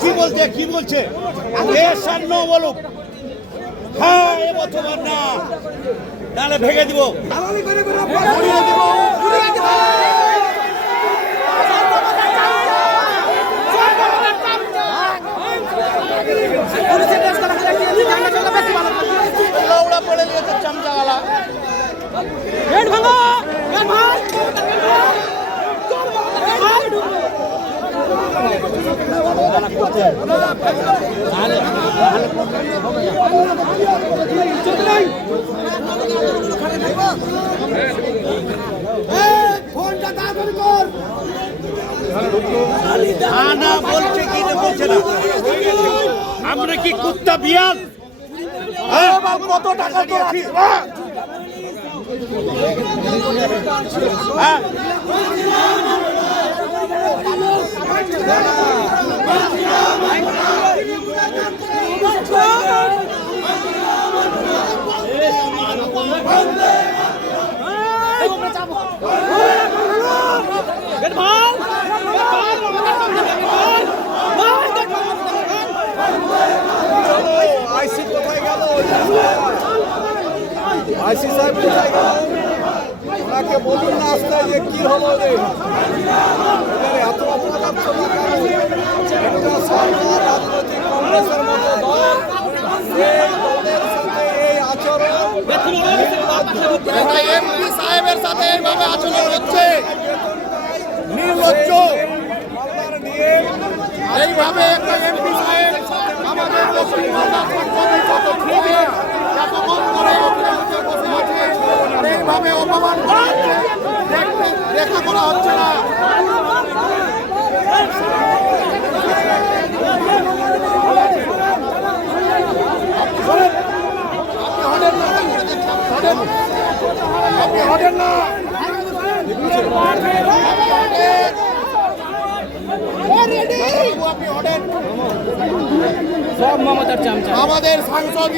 কি বলছে কি বলছে? নো বলুক। হ্যাঁ না। ভেঙে দিব। উড়িয়ে দিব। লৌড়া পড়ে গিয়েছে চামচাওয়ালা। না না বলছে কি না বলছে না। আমরা কি কুত্তা বিয়াল? কত টাকা দিয়েছিস হ্যাঁ আইসি কোথায় গেল? আইসি সাহেব কোথায় গেল? ওনাকে বলুন না আসতে যে কি হলো রে। এত অপরাধ সরকার রাজনৈতিক কংগ্রেসের মতো দল। সেই দলের সাথে এই আচরণ এমপি সাহেবের সাথে এইভাবে আচরণ হচ্ছে? নির্লজ্জ। এইভাবে এইভাবে অপমান দেখা করা হচ্ছে না আপনি হটেন না হটেন আপনি হটেন না আপনি হটেন আমাদের সাংসদ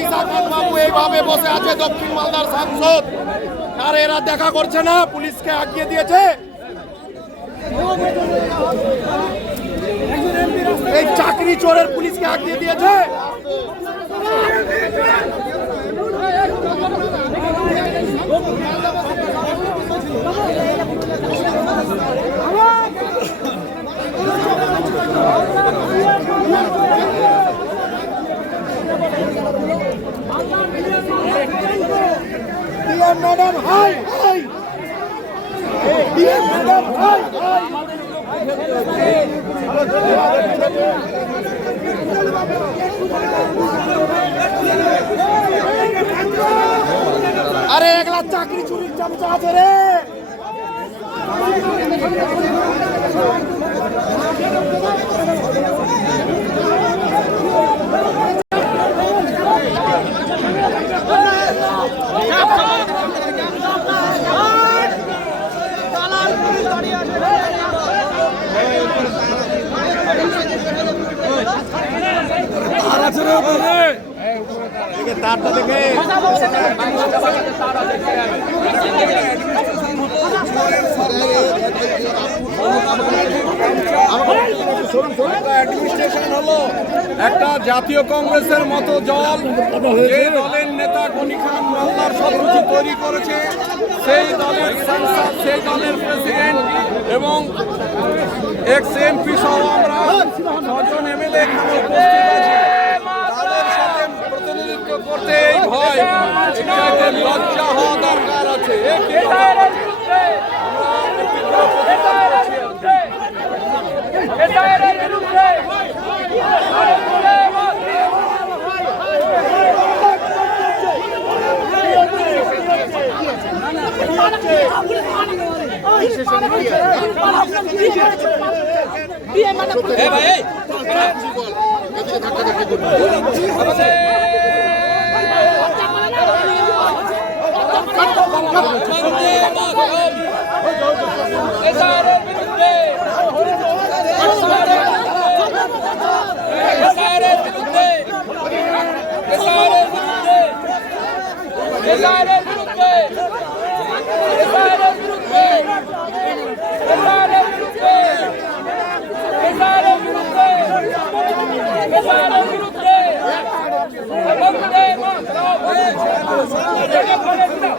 বাবু এইভাবে বসে আছে, দক্ষিণ মালদার সাংসদ। আর এরা দেখা করছে না, পুলিশকে আগিয়ে দিয়েছে। এই চাকরি চোরের পুলিশকে আগিয়ে দিয়েছে। DM madam hi hi madam hi hi আরে একলা চাকরি চুরির চামচা আছে রে তারটা দেখে অ্যাডমিনিস্ট্রেশন হলো একটা জাতীয় কংগ্রেসের মতো দল, যে দলের নেতা গনি খান মাল্লার সবকিছু তৈরি করেছে, সেই দলের সাংসদ, সেই দলের প্রেসিডেন্ট এবং এক্স এমপি সহ আমরা ছজন এমএলএ এখানে উপস্থিত করতেই ভয়। লজ্জা হওয়া দরকার আছে। বিয়ে মানে এসআরের বিরুদ্ধে এসআরের বিরুদ্ধে এসআরের বিরুদ্ধে এসআরের বিরুদ্ধে এসআরের বিরুদ্ধে বন্দে মাতরম জয় ভারত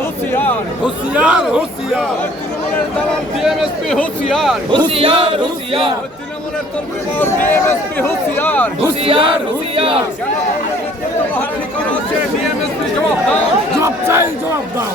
হুঁশিয়ার হুঁশিয়ার। তৃণমূলের দালাল ডিএমএসপি হোশিয়ার, হুঁশিয়ার। হুঁশিয়ার তৃণমূলের তর্কবাদ ডিএমএসপি হোশিয়ার। হুঁশিয়ার হুঁশিয়ার জবাব চাই জবাব দাও।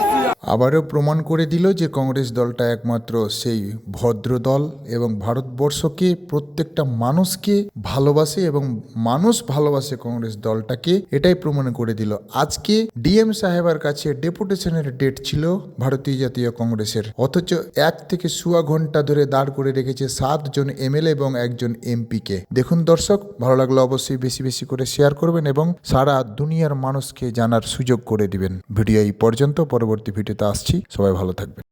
আবারও প্রমাণ করে দিল যে কংগ্রেস দলটা একমাত্র সেই ভদ্র দল এবং ভারতবর্ষকে, প্রত্যেকটা মানুষকে ভালোবাসে এবং মানুষ ভালোবাসে কংগ্রেস দলটাকে, এটাই প্রমাণ করে দিল। আজকে ডিএম সাহেবের কাছে ডেপুটেশনের ডেট ছিল ভারতীয় জাতীয় কংগ্রেসের। অথচ এক থেকে সুয়া ঘণ্টা ধরে দাঁড় করে রেখেছে সাতজন এমএলএ এবং একজন এমপিকে। দেখুন দর্শক, ভালো লাগলে অবশ্যই বেশি বেশি করে শেয়ার করবেন এবং সারা দুনিয়ার মানুষকে জানার সুযোগ করে দিবেন। ভিডিও এই পর্যন্ত, পরবর্তী আসছি। সবাই ভালো থাকবেন।